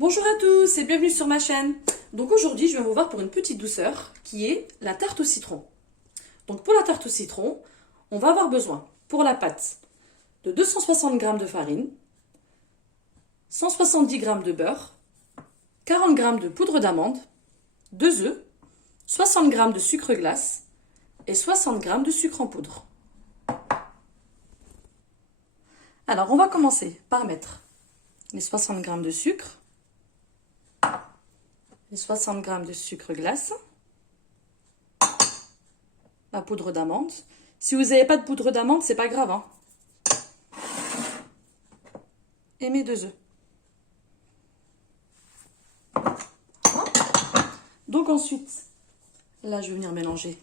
Bonjour à tous et bienvenue sur ma chaîne. Donc aujourd'hui, je vais vous voir pour une petite douceur qui est la tarte au citron. Donc pour la tarte au citron, on va avoir besoin pour la pâte de 260 g de farine, 170 g de beurre, 40 g de poudre d'amande, 2 œufs, 60 g de sucre glace et 60 g de sucre en poudre. Alors on va commencer par mettre les 60 g de sucre, les 60 g de sucre glace, la poudre d'amande. Si vous n'avez pas de poudre d'amande, c'est pas grave, hein. Et mes 2 œufs. Donc ensuite, là je vais venir mélanger.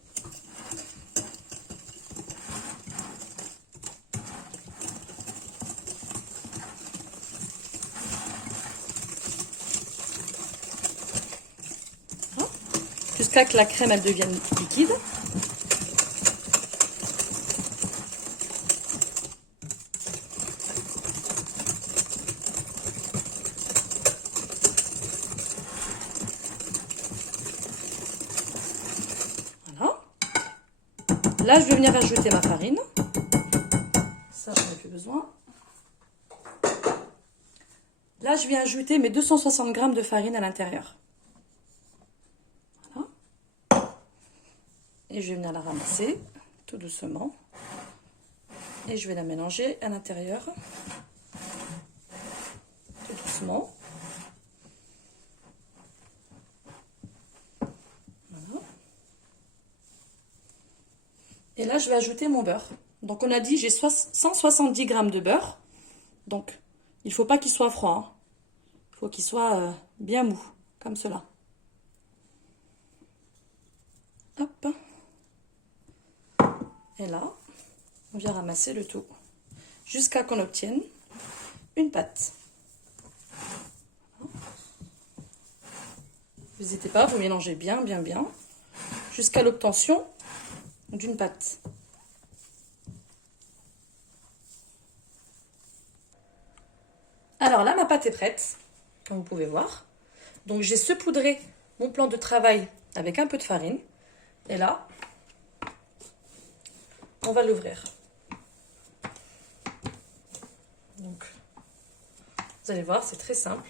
Jusqu'à que la crème elle devienne liquide. Voilà. Là, je vais venir ajouter ma farine. Ça, j'en ai plus besoin. Là, je viens ajouter mes 260 g de farine à l'intérieur. Et je vais venir la ramasser tout doucement. Et je vais la mélanger à l'intérieur. Tout doucement. Voilà. Et là, je vais ajouter mon beurre. Donc, on a dit, j'ai 170 g de beurre. Donc, il ne faut pas qu'il soit froid, hein. Il faut qu'il soit bien mou, comme cela. Hop. Et là, on vient ramasser le tout jusqu'à qu'on obtienne une pâte. N'hésitez pas, vous mélangez bien, jusqu'à l'obtention d'une pâte. Alors là, ma pâte est prête, comme vous pouvez voir. Donc j'ai saupoudré mon plan de travail avec un peu de farine. Et là, on va l'ouvrir. Donc, vous allez voir, c'est très simple.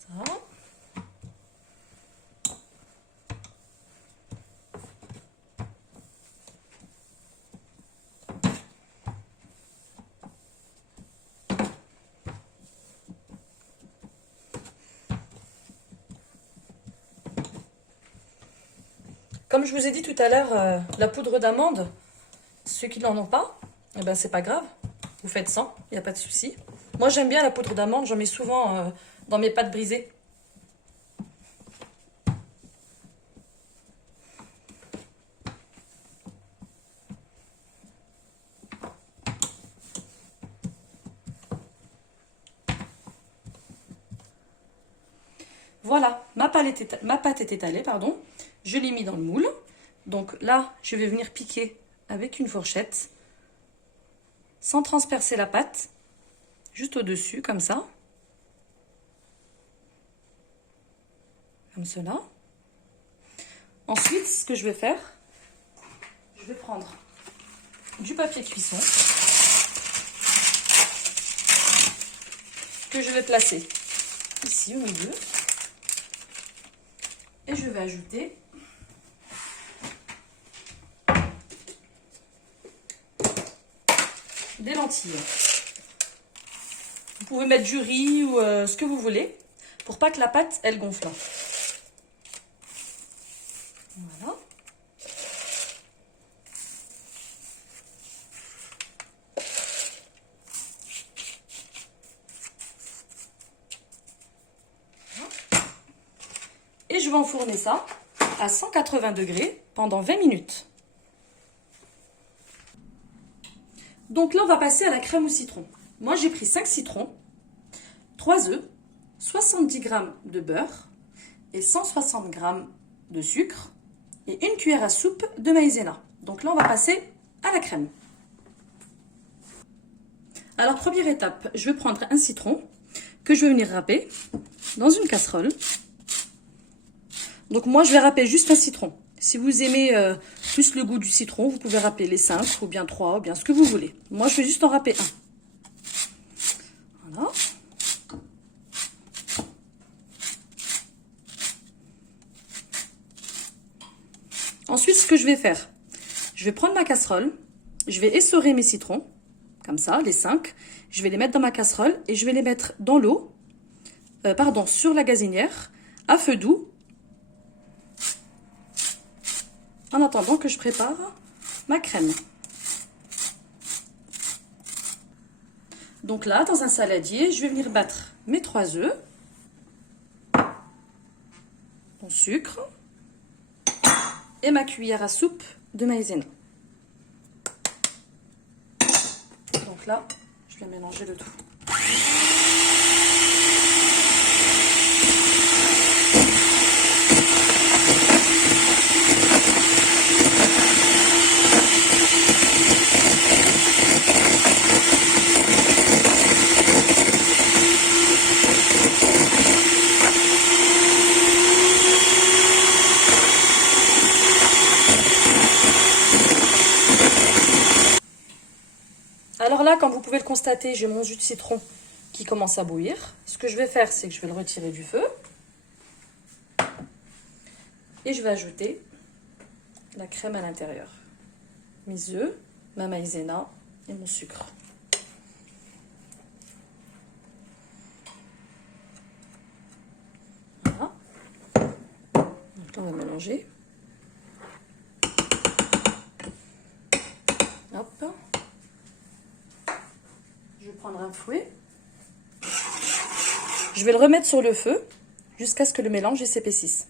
Ça. Comme je vous ai dit tout à l'heure, la poudre d'amande, ceux qui n'en ont pas, eh ben c'est pas grave. Vous faites sans, il n'y a pas de souci. Moi j'aime bien la poudre d'amande, j'en mets souvent dans mes pâtes brisées. Voilà, ma pâte est étalée, pardon. Je l'ai mis dans le moule. Donc là, je vais venir piquer avec une fourchette, sans transpercer la pâte, juste au-dessus, comme ça. Comme cela. Ensuite, ce que je vais faire, je vais prendre du papier cuisson, que je vais placer ici au milieu. Et je vais ajouter des lentilles. Vous pouvez mettre du riz ou ce que vous voulez pour pas que la pâte elle gonfle. Voilà. Et je vais enfourner ça à 180 degrés pendant 20 minutes. Donc là, on va passer à la crème au citron. Moi, j'ai pris 5 citrons, 3 œufs, 70 g de beurre et 160 g de sucre et une cuillère à soupe de maïzena. Donc là, on va passer à la crème. Alors, première étape, je vais prendre un citron que je vais venir râper dans une casserole. Donc moi, je vais râper juste un citron. Si vous aimez plus le goût du citron, vous pouvez râper les 5 ou bien 3 ou bien ce que vous voulez. Moi, je vais juste en râper un. Voilà. Ensuite, ce que je vais faire, je vais prendre ma casserole, je vais essorer mes citrons, comme ça, les 5. Je vais les mettre dans ma casserole et je vais les mettre dans l'eau, sur la gazinière, à feu doux, en attendant que je prépare ma crème. Donc là, dans un saladier, je vais venir battre mes 3 œufs, mon sucre et ma cuillère à soupe de maïzena. Donc là, je vais mélanger le tout. Alors là, comme vous pouvez le constater, j'ai mon jus de citron qui commence à bouillir. Ce que je vais faire, c'est que je vais le retirer du feu. Et je vais ajouter la crème à l'intérieur. Mes œufs, ma maïzena et mon sucre. Voilà. Donc là, on va mélanger. Hop. Je vais prendre un fouet. Je vais le remettre sur le feu jusqu'à ce que le mélange s'épaississe.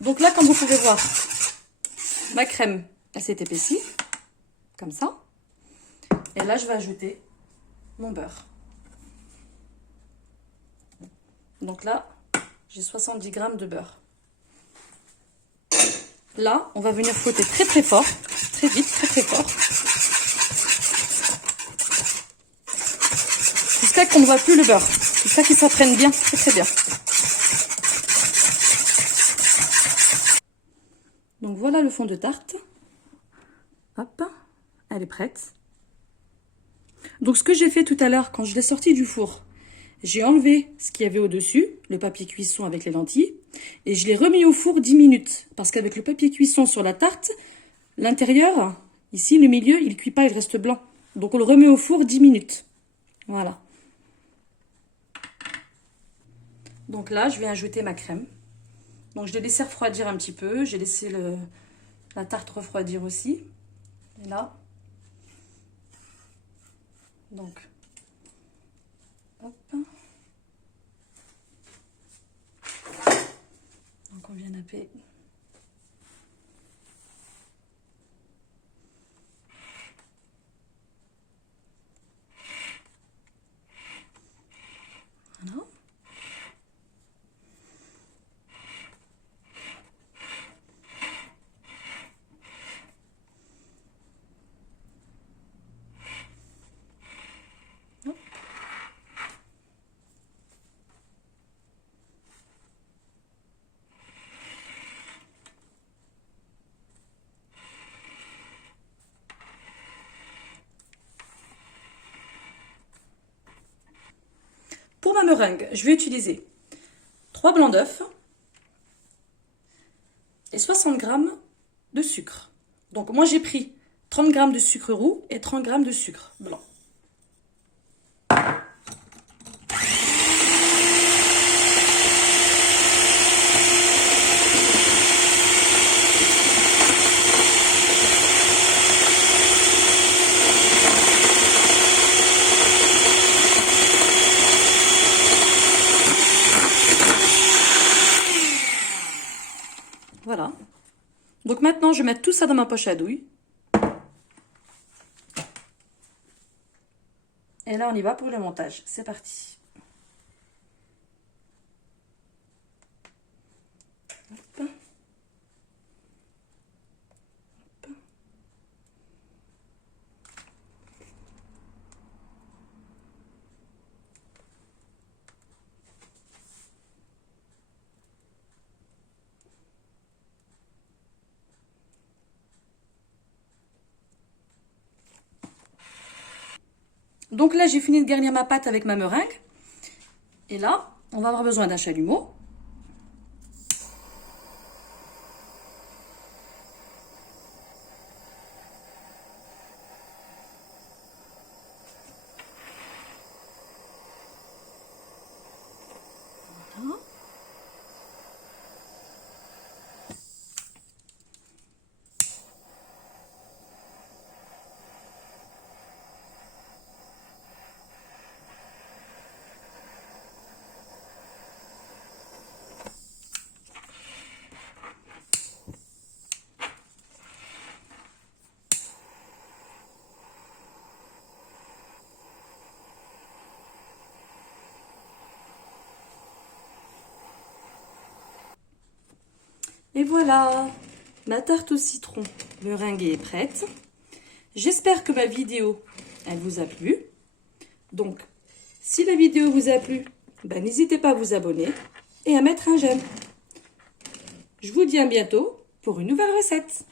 Donc là, comme vous pouvez voir, ma crème, elle s'est épaissie, comme ça. Et là, je vais ajouter mon beurre. Donc là, j'ai 70 g de beurre. Là, on va venir fouetter très très fort, très vite, très très fort. Jusqu'à qu'on ne voit plus le beurre. Jusqu'à qu'il s'apprenne bien, très très bien. Donc voilà le fond de tarte. Hop, elle est prête. Donc ce que j'ai fait tout à l'heure, quand je l'ai sortie du four, j'ai enlevé ce qu'il y avait au-dessus, le papier cuisson avec les lentilles, et je l'ai remis au four 10 minutes. Parce qu'avec le papier cuisson sur la tarte, l'intérieur, ici, le milieu, il ne cuit pas, il reste blanc. Donc on le remet au four 10 minutes. Voilà. Donc là, je vais ajouter ma crème. Donc je l'ai laissé refroidir un petit peu, j'ai laissé la tarte refroidir aussi. Et là, donc, hop. Donc on vient napper. Voilà. Pour ma meringue, je vais utiliser 3 blancs d'œufs et 60 g de sucre. Donc moi j'ai pris 30 g de sucre roux et 30 g de sucre blanc. Voilà. Donc maintenant, je vais mettre tout ça dans ma poche à douille. Et là, on y va pour le montage. C'est parti. Hop. Hop. Donc là, j'ai fini de garnir ma pâte avec ma meringue. Et là, on va avoir besoin d'un chalumeau. Voilà. Et voilà, ma tarte au citron meringuée est prête. J'espère que ma vidéo, elle vous a plu. Donc, si la vidéo vous a plu, n'hésitez pas à vous abonner et à mettre un j'aime. Je vous dis à bientôt pour une nouvelle recette.